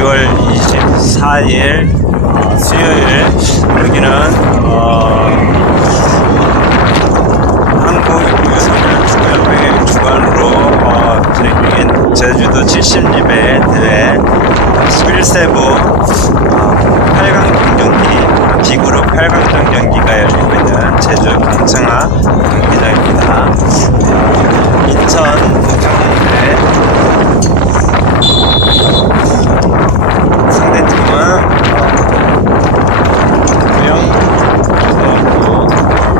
2월 24일 어, 수요일 여기는 어, 한국 유소년 축구협회 주관으로 어, 진행 중인 제주도 70리베 대회 11세부 어, 8강전 경기 비그룹 8강전 경기가 열리고 있는 제주 강창하 경기장입니다. 인천 북경대 상대팀은 부영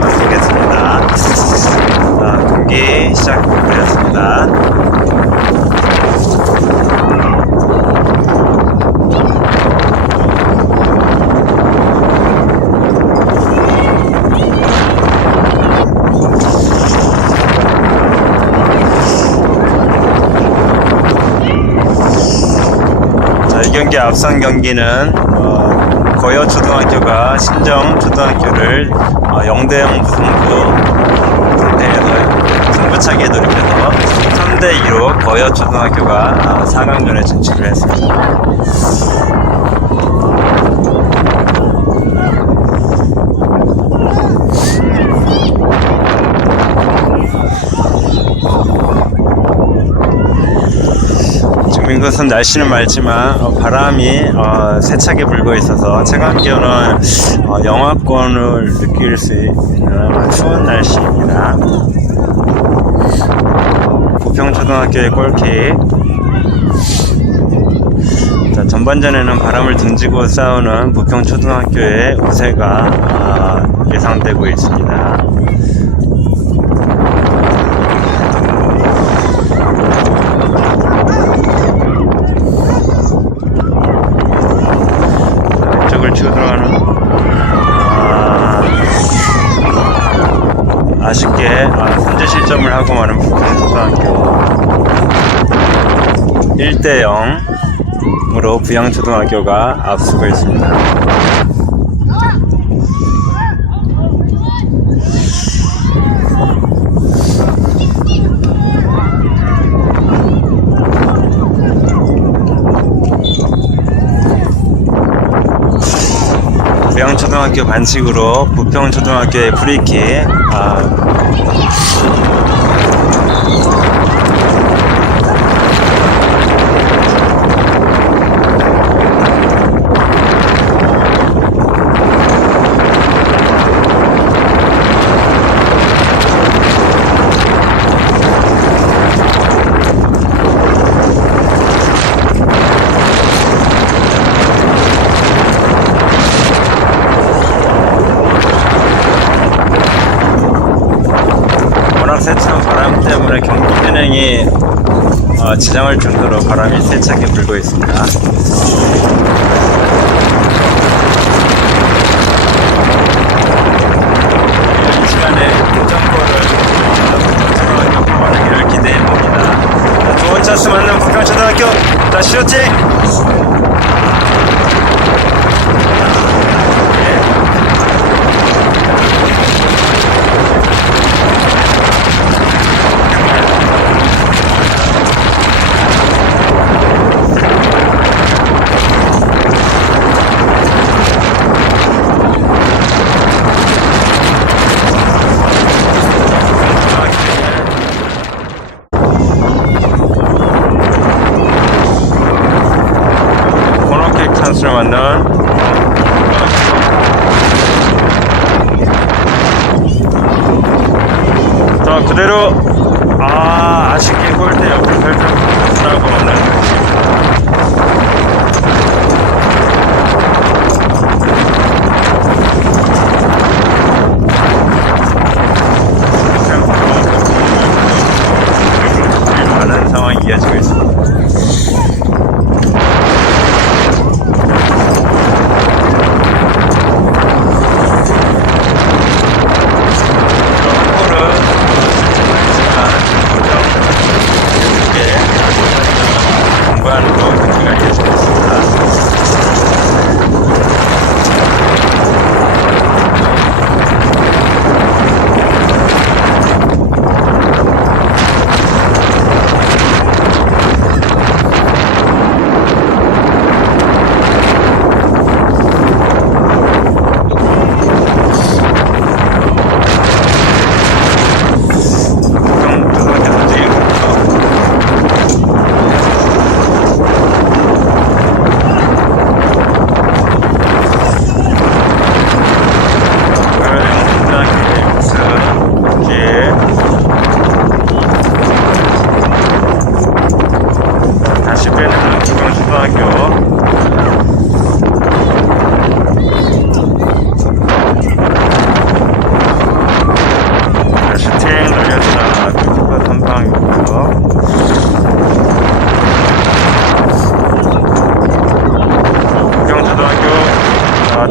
만들겠습니다. 자, 경기 시작되었습니다. 자, 이 경기 앞선 경기는 어, 거여 초등학교가 신정 초등학교를 어, 0대0 무승부 상대에서 승부차기에 돌입해서 3대 2로 거여 초등학교가 어, 4강전에 진출을 했습니다. 이것은 날씨는 맑지만 어, 바람이 어, 세차게 불고 있어서 체감 기온은 어, 영하권을 느낄 수 있는 추운 날씨입니다. 부평초등학교의 골킥 자, 전반전에는 바람을 등지고 싸우는 부평초등학교의 우세가 아, 예상되고 있습니다. 이쪽을 치고 들어가는 아, 아쉽게 아, 선제 실점을 하고 마는 부양초등학교 1대 0으로 부양초등학교가 앞서고 있습니다. 부양초등학교 반칙으로 부평초등학교의 프리킥 아, 워낙 세찬 바람 때문에 경기 진행이 어, 지장할 정도로 세차게 불고 있습니다.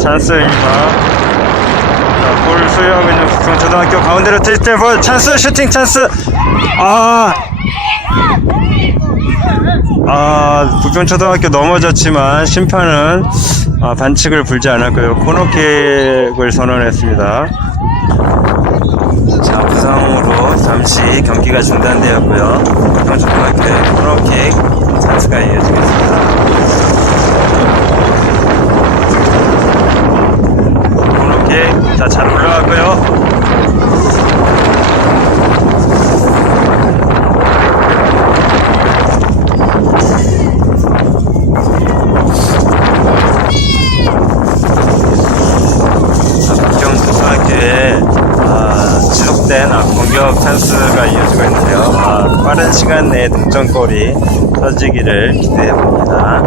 찬스입니다. 자, 볼 소유하고 있는 부평초등학교 가운데로 트리플 볼 찬스 슈팅 찬스 아 아, 부평초등학교 넘어졌지만 심판은 아, 반칙을 불지 않았고요. 코너킥을 선언했습니다. 자, 부상으로 잠시 경기가 중단되었고요. 부평초등학교의 코너킥 찬스가 이어지겠습니다. 코너킥, 자, 잘 올라갔고요. 부평초등학교에 아, 지속된 아, 공격 찬스가 이어지고 있는데요. 아, 빠른 시간 내에 동점골이 터지기를 기대해 봅니다.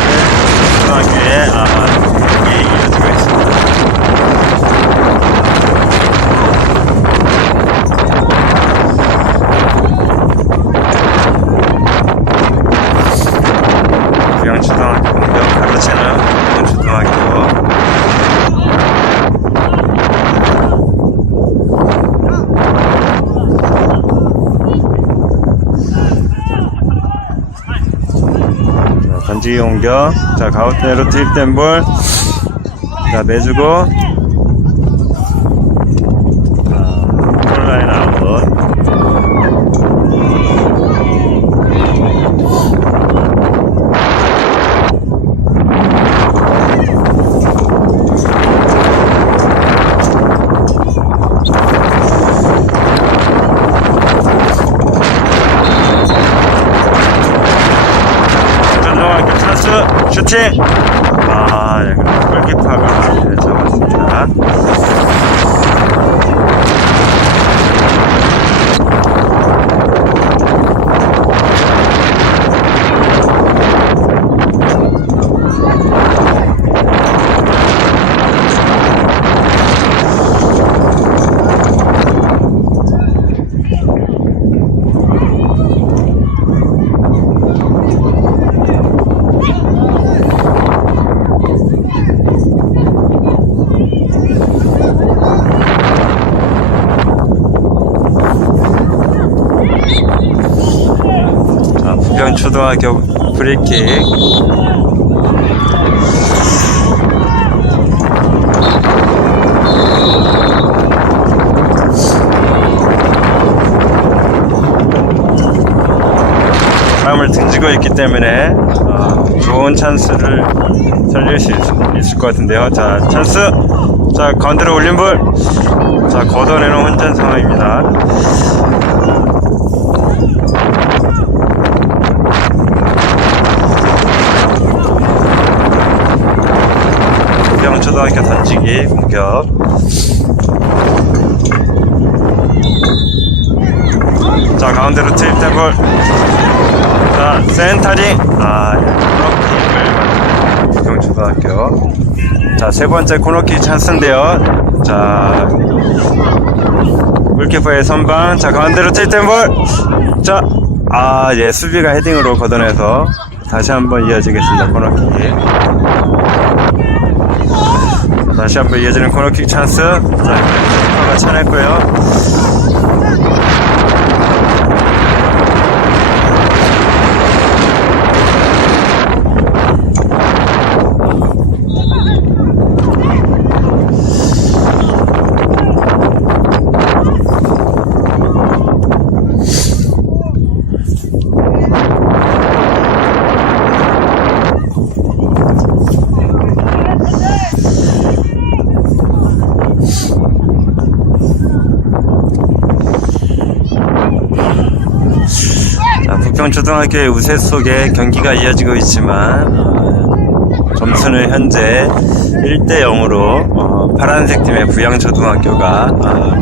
초등학교에 아, 공격이 이어지고 있습니다. 부영초등학교 공격 가르치는 부영초등학교 자, 공격. 자, 가운데로 투입된 볼. 자, 내주고. 자, 골라인 아웃. 전동학교 찬스 슈팅 아 여기 골키퍼가 네, 잡았습니다 자 부평초등학교 프리킥 마음을 등지고 있기 때문에 어, 좋은 찬스를 살릴 수 있, 있을 것 같은데요. 자 찬스, 자 가운데로 올린 볼, 자 걷어내는 혼전 상황입니다. 부평초등학교 던지기 공격. 자 가운데로 투입된 볼. 자 센터링. 아 예, 코너킥을 부평초등학교. 자 세 번째 코너킥 찬스인데요. 자 골키퍼의 선방. 자 가운데로 투입된 볼. 자. 아, 예, 수비가 헤딩으로 걷어내서 다시 한번 이어지겠습니다, 코너킥. 다시 한번 이어지는 코너킥 찬스. 자, 키퍼가 차냈고요. 자, 부평초등학교의 우세 속에 경기가 이어지고 있지만 어, 점수는 현재 1대 0으로 어, 파란색 팀의 부양초등학교가 어,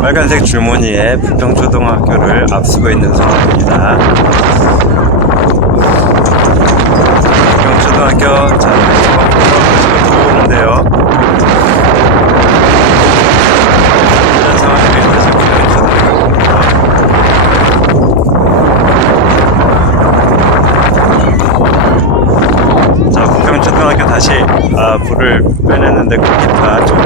빨간색 줄무늬의 부평초등학교를 앞서고 있는 상황입니다. 부평초등학교 자 들어오는데요. 이런 상황에 다시 부평초등학교입니다. 자, 부평초등학교 다시 아, 불을 빼냈는데 골키퍼 좀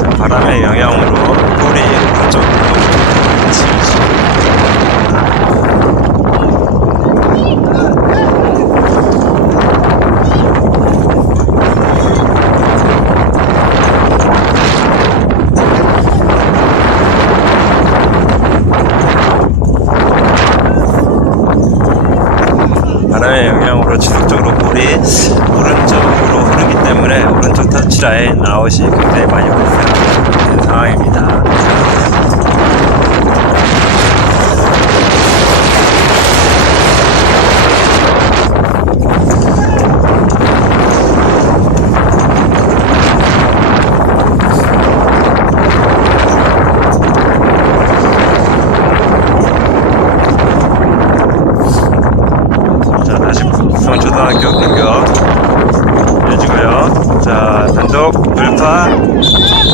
자, 바람의 영향으로 볼이 오른쪽으로 치우치고 바람의 영향으로 지속적으로 볼이 오른쪽으로 흐르기 때문에 오른쪽 터치라인 아웃이 굉장히 많이 발생하는 상황입니다. 자, 다시 부평초등학교 공격 해주고요. 자, 단독 불파.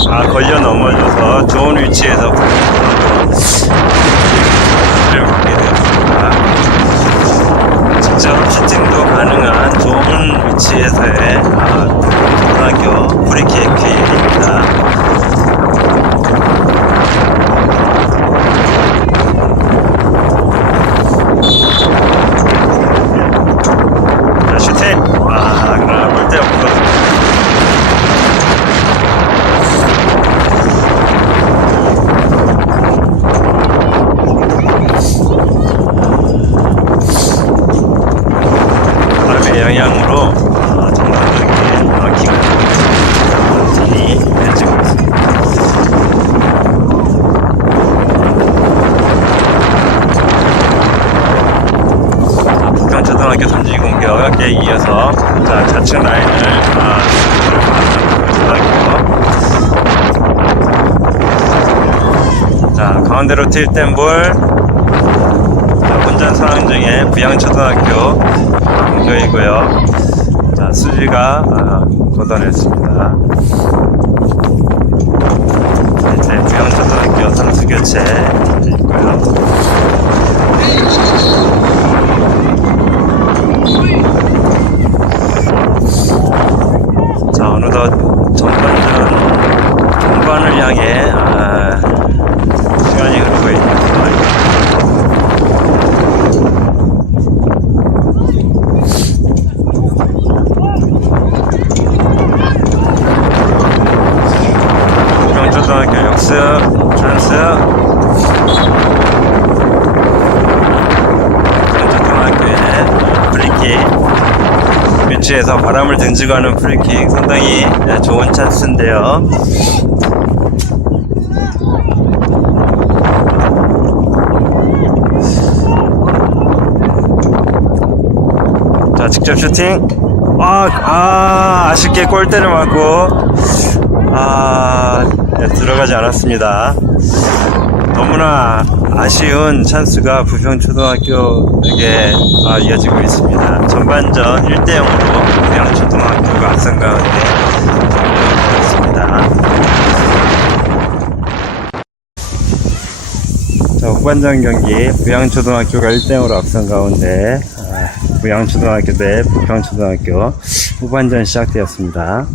아, 걸려 넘어져서 좋은 위치에서 를 받게 되었습니다. 직접 슈팅도 가능한 좋은 위치에서의 아, 부평초등학교 프리킥 킥입니다. 자, 슈팅! 아, 그러나 볼데 없고. 바람의 영향으로 아, 정상적인 아, 기간이 내지고 있습니다. 자, 북한 초등학교 던지 공격에 이어서 자, 좌측 라인을 아, 초등학교 자 가운데로 틸땐 볼 자, 혼전 상황 중에 부양초등학교 공격이고요. 자 수지가 아, 걷어냈습니다. 자, 이제 부양초등학교 선수 교체 있고요. 자 어느덧 전반전 전반을 향해 아, 시간이 흐르고 있는 상황입니다. 부평초등학교 역습 찬스 부평초등학교의 위치에서 바람을 등지고 하는 프리킥 상당히 네, 좋은 찬스인데요. 자, 직접 슈팅. 아, 아, 아쉽게 골대를 맞고, 아, 네, 들어가지 않았습니다. 너무나 아쉬운 찬스가 부평초등학교에게 아, 이어지고 있습니다. 전반전 1대0으로 부평초등학교가 앞선 가운데 있습니다. 자, 후반전 경기 부양초등학교가 1대0으로 앞선 가운데 아, 부양초등학교 대 부평초등학교 후반전 시작되었습니다.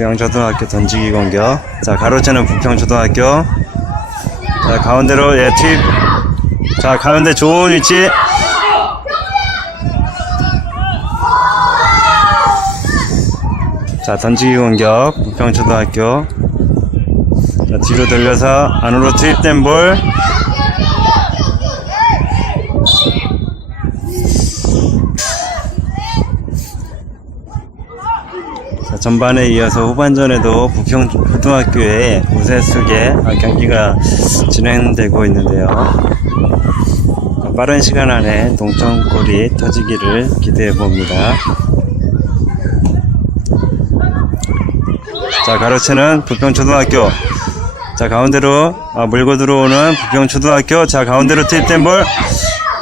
부양초등학교 던지기 공격. 자, 가로채는 부평초등학교. 자, 가운데로, 예, 투입. 자, 가운데 좋은 위치. 자, 던지기 공격. 부평초등학교. 자, 뒤로 돌려서 안으로 투입된 볼. 전반에 이어서 후반전에도 부평 고등학교의 우세 속에 경기가 진행되고 있는데요. 빠른 시간 안에 동점골이 터지기를 기대해 봅니다. 자, 가로채는 부평초등학교. 자, 가운데로 아, 물고 들어오는 부평초등학교. 자, 가운데로 투입된 볼.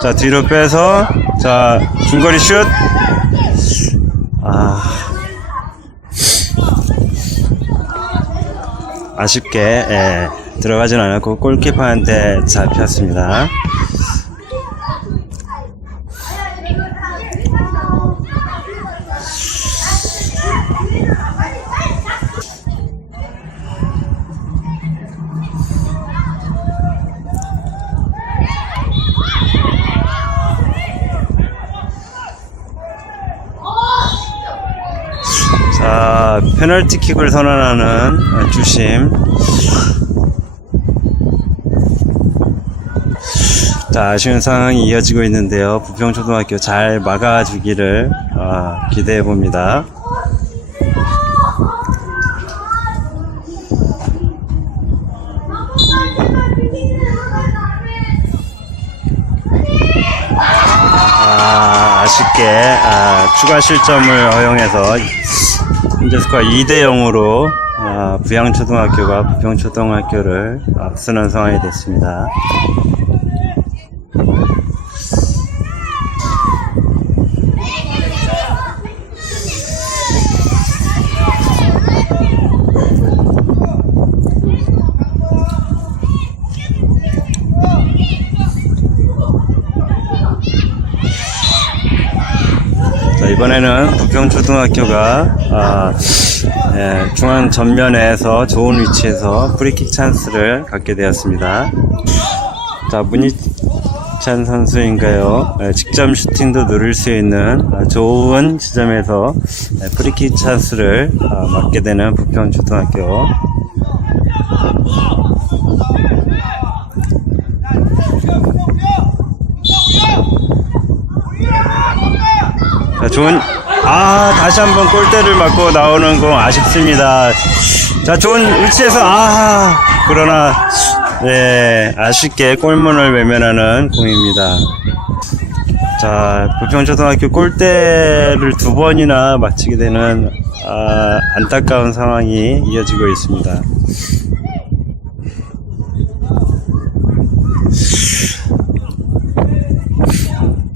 자, 뒤로 빼서 자, 중거리 슛. 아. 아쉽게 예, 들어가진 않았고 골키퍼한테 잡혔습니다. 자, 페널티킥을 선언하는 주심. 자, 아쉬운 상황이 이어지고 있는데요. 부평초등학교 잘 막아주기를 아, 기대해 봅니다. 아, 아쉽게 아, 추가 실점을 허용해서 현재 스코어 2대 0으로 아, 부양초등학교가 부평초등학교를 앞서는 상황이 됐습니다. 이번에는 부평초등학교가 아, 예, 중앙 전면에서 좋은 위치에서 프리킥 찬스를 갖게 되었습니다. 자, 문희찬 선수인가요? 예, 직접 슈팅도 누릴 수 있는 아, 좋은 지점에서 예, 프리킥 찬스를 아, 맞게 되는 부평초등학교. 자, 좋은, 아, 다시 한번 골대를 맞고 나오는 공 아쉽습니다. 자, 좋은 위치에서, 아, 그러나, 네, 아쉽게 골문을 외면하는 공입니다. 자, 부평초등학교 골대를 두 번이나 맞히게 되는, 아, 안타까운 상황이 이어지고 있습니다.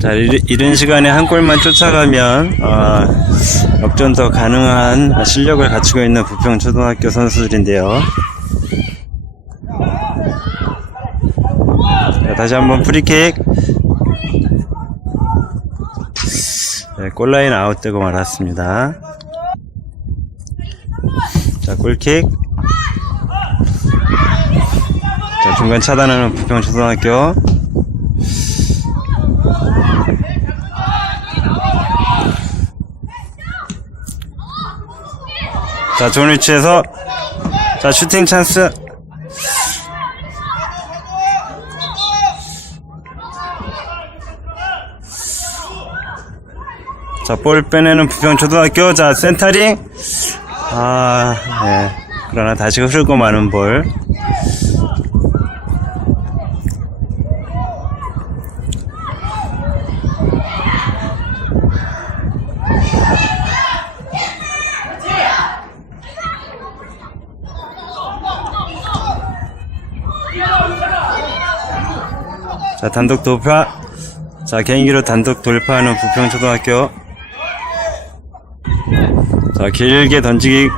자, 이- 이른 시간에 한 골만 쫓아가면 어, 역전도 가능한 실력을 갖추고 있는 부평 초등학교 선수들인데요. 자, 다시 한번 프리킥. 네, 골라인 아웃되고 말았습니다. 자, 골킥. 자, 중간 차단하는 부평 초등학교. 자, 좋은 위치에서 자, 슈팅 찬스. 자, 볼 빼내는 부평초등학교. 자, 센터링. 아, 네. 그러나 다시 흐르고 마는 볼. 자, 단독 돌파. 자, 개인기로 단독 돌파하는 부평초등학교. 자, 길게 던지기.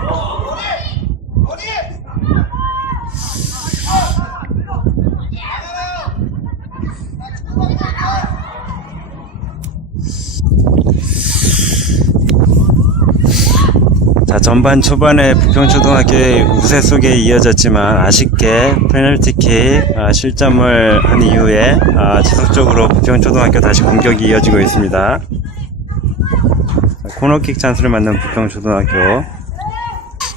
전반 초반에 부평초등학교의 우세 속에 이어졌지만 아쉽게 페널티킥 아, 실점을 한 이후에 아, 지속적으로 부평초등학교 다시 공격이 이어지고 있습니다. 자, 코너킥 찬스를 맞는 부평초등학교.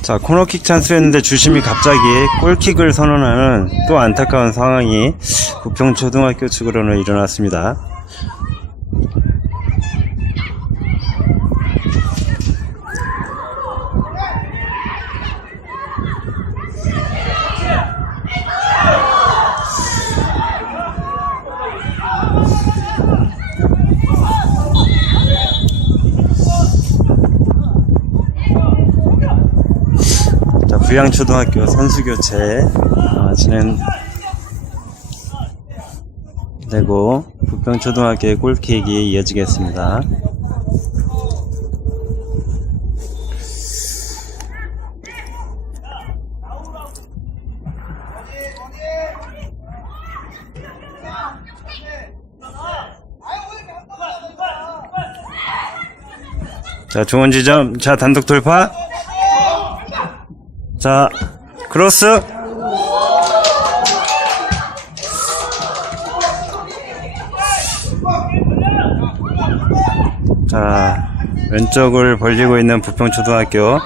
자, 코너킥 찬스였는데 주심이 갑자기 골킥을 선언하는 또 안타까운 상황이 부평초등학교 측으로는 일어났습니다. 부양초등학교 선수교체 어, 진행 되고 부평초등학교의 골킥이 이어지겠습니다. 자, 좋은 지점. 자, 단독 돌파. 자, 크로스. 자, 왼쪽을 벌리고 있는 부평초등학교.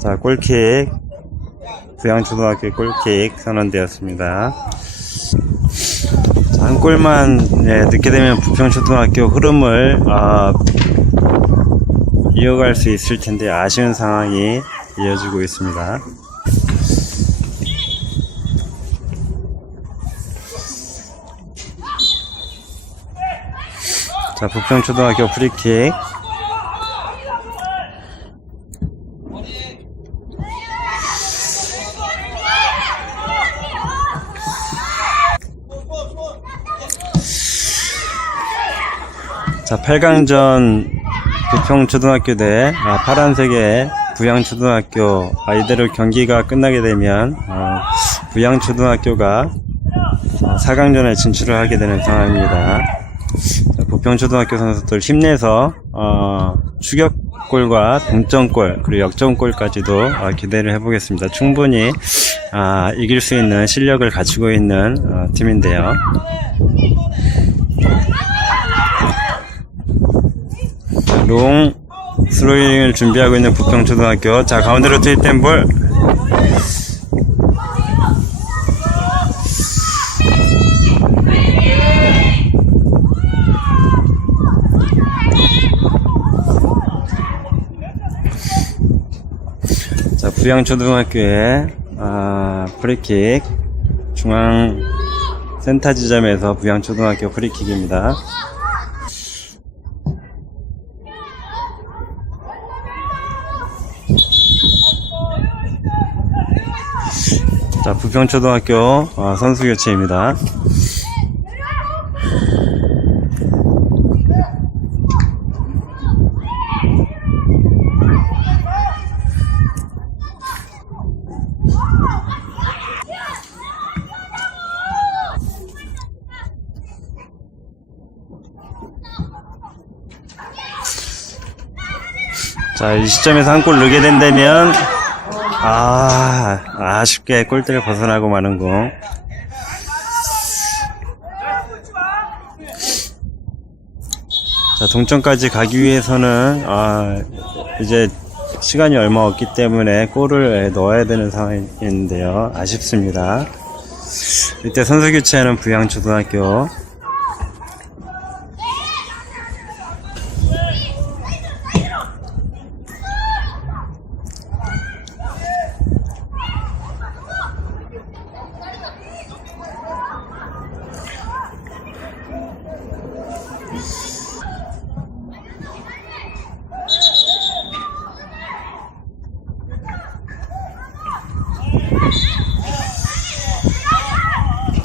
자, 골킥. 부양초등학교 골킥 선언되었습니다. 자, 한 골만 예, 넣게 되면 부평초등학교 흐름을 아, 이어갈 수 있을 텐데 아쉬운 상황이 이어지고 있습니다. 자, 부평초등학교 프리킥. 자, 8강전 부평초등학교 대 아, 파란색의 부양초등학교 아, 이대로 경기가 끝나게 되면 어, 부양초등학교가 4강전에 진출을 하게 되는 상황입니다. 자, 부평초등학교 선수들 힘내서 어, 추격골과 동점골 그리고 역전골까지도 어, 기대를 해보겠습니다. 충분히 아, 이길 수 있는 실력을 갖추고 있는 어, 팀인데요. 롱 스로잉을 준비하고 있는 부평초등학교. 자 가운데로 투입된 볼. 자, 부양초등학교의 아, 프리킥. 중앙 센터 지점에서 부양초등학교 프리킥입니다. 자, 부평초등학교 어, 선수 교체입니다. 자, 이 시점에서 한 골 넣게 된다면 아, 아쉽게 골대를 벗어나고 마는 공. 자, 동점까지 가기 위해서는, 아, 이제 시간이 얼마 없기 때문에 골을 넣어야 되는 상황인데요. 아쉽습니다. 이때 선수 교체하는 부양초등학교.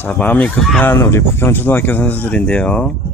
자, 급한 우리 부평 초등학교 선수들인데요.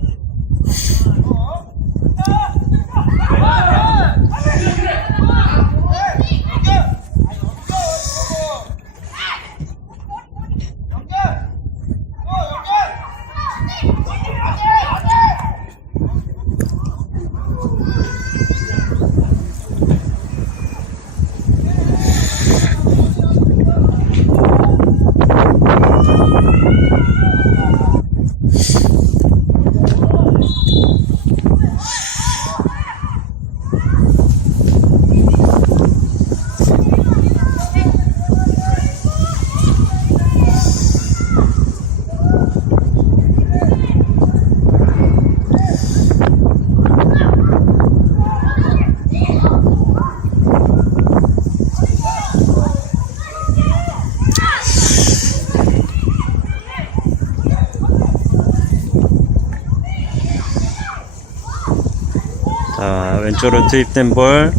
왼쪽으로 투입된 볼.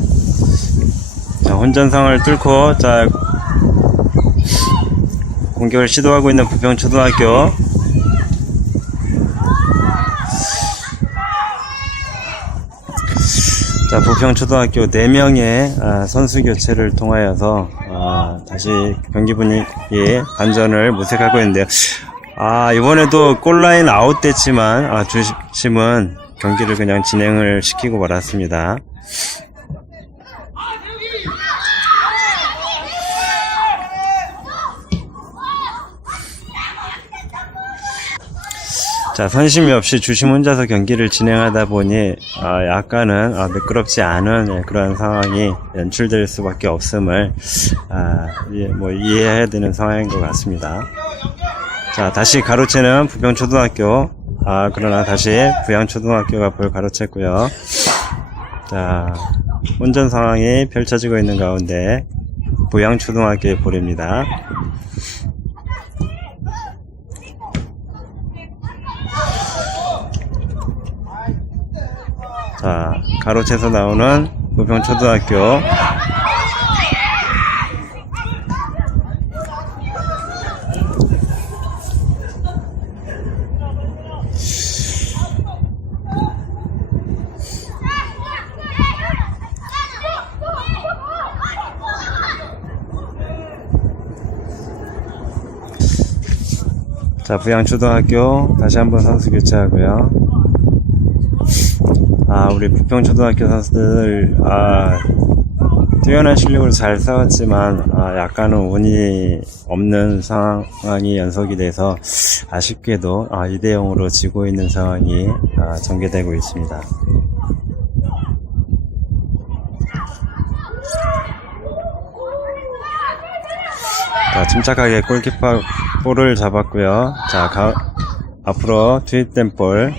자, 혼전상을 뚫고, 자, 공격을 시도하고 있는 부평초등학교. 자, 부평초등학교 4명의 아, 선수 교체를 통하여서 아, 다시 경기 분위기에 반전을 모색하고 있는데요. 아, 이번에도 골라인 아웃됐지만 아, 주심은 경기를 그냥 진행을 시키고 말았습니다. 자, 선심이 없이 주심 혼자서 경기를 진행하다 보니, 아, 약간은, 아, 매끄럽지 않은 예, 그런 상황이 연출될 수밖에 없음을, 아, 예, 뭐, 이해해야 되는 상황인 것 같습니다. 자, 다시 가로채는 부평초등학교, 아, 그러나 다시 부양초등학교가 볼 가로챘고요. 자, 혼전 상황이 펼쳐지고 있는 가운데, 부양초등학교의 볼입니다. 자, 가로채서 나오는 부평초등학교. 자, 부양초등학교 다시 한번 선수 교체하고요. 아, 우리 부평초등학교 선수들, 아, 뛰어난 실력으로 잘 싸웠지만, 아, 약간은 운이 없는 상황이 연속이 돼서, 아쉽게도, 아, 2대0으로 지고 있는 상황이, 아, 전개되고 있습니다. 자, 침착하게 골키퍼 볼을 잡았고요. 자, 가, 앞으로 투입된 볼.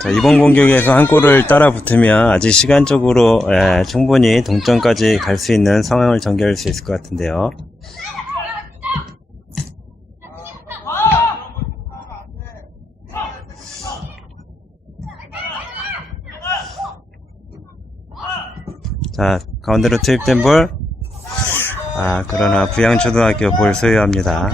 자, 이번 공격에서 한 골을 따라 붙으면 아직 시간적으로 예, 충분히 동점까지 갈 수 있는 상황을 전개할 수 있을 것 같은데요. 자, 가운데로 투입된 볼. 아, 그러나 부양초등학교 볼 소유합니다.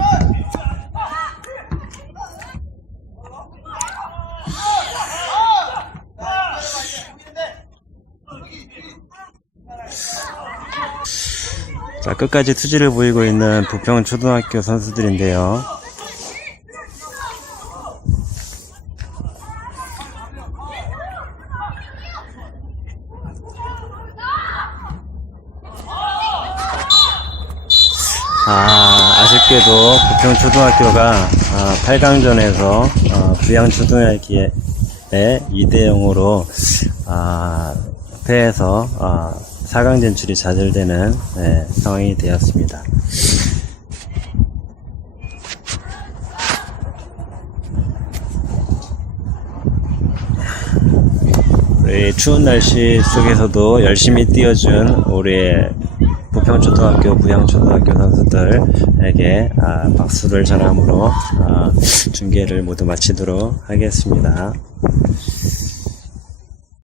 자, 끝까지 투지를 보이고 있는 부평 초등학교 선수들인데요. 아, 아쉽게도 부평 초등학교가 아, 8강전에서 아, 부양 초등학교에 2대 0으로 아, 패해서 아, 4강 진출이 좌절되는 네, 상황이 되었습니다. 추운 날씨 속에서도 열심히 뛰어준 우리 부평초등학교, 부양초등학교 선수들 에게 아, 박수를 전함으로 아, 중계를 모두 마치도록 하겠습니다.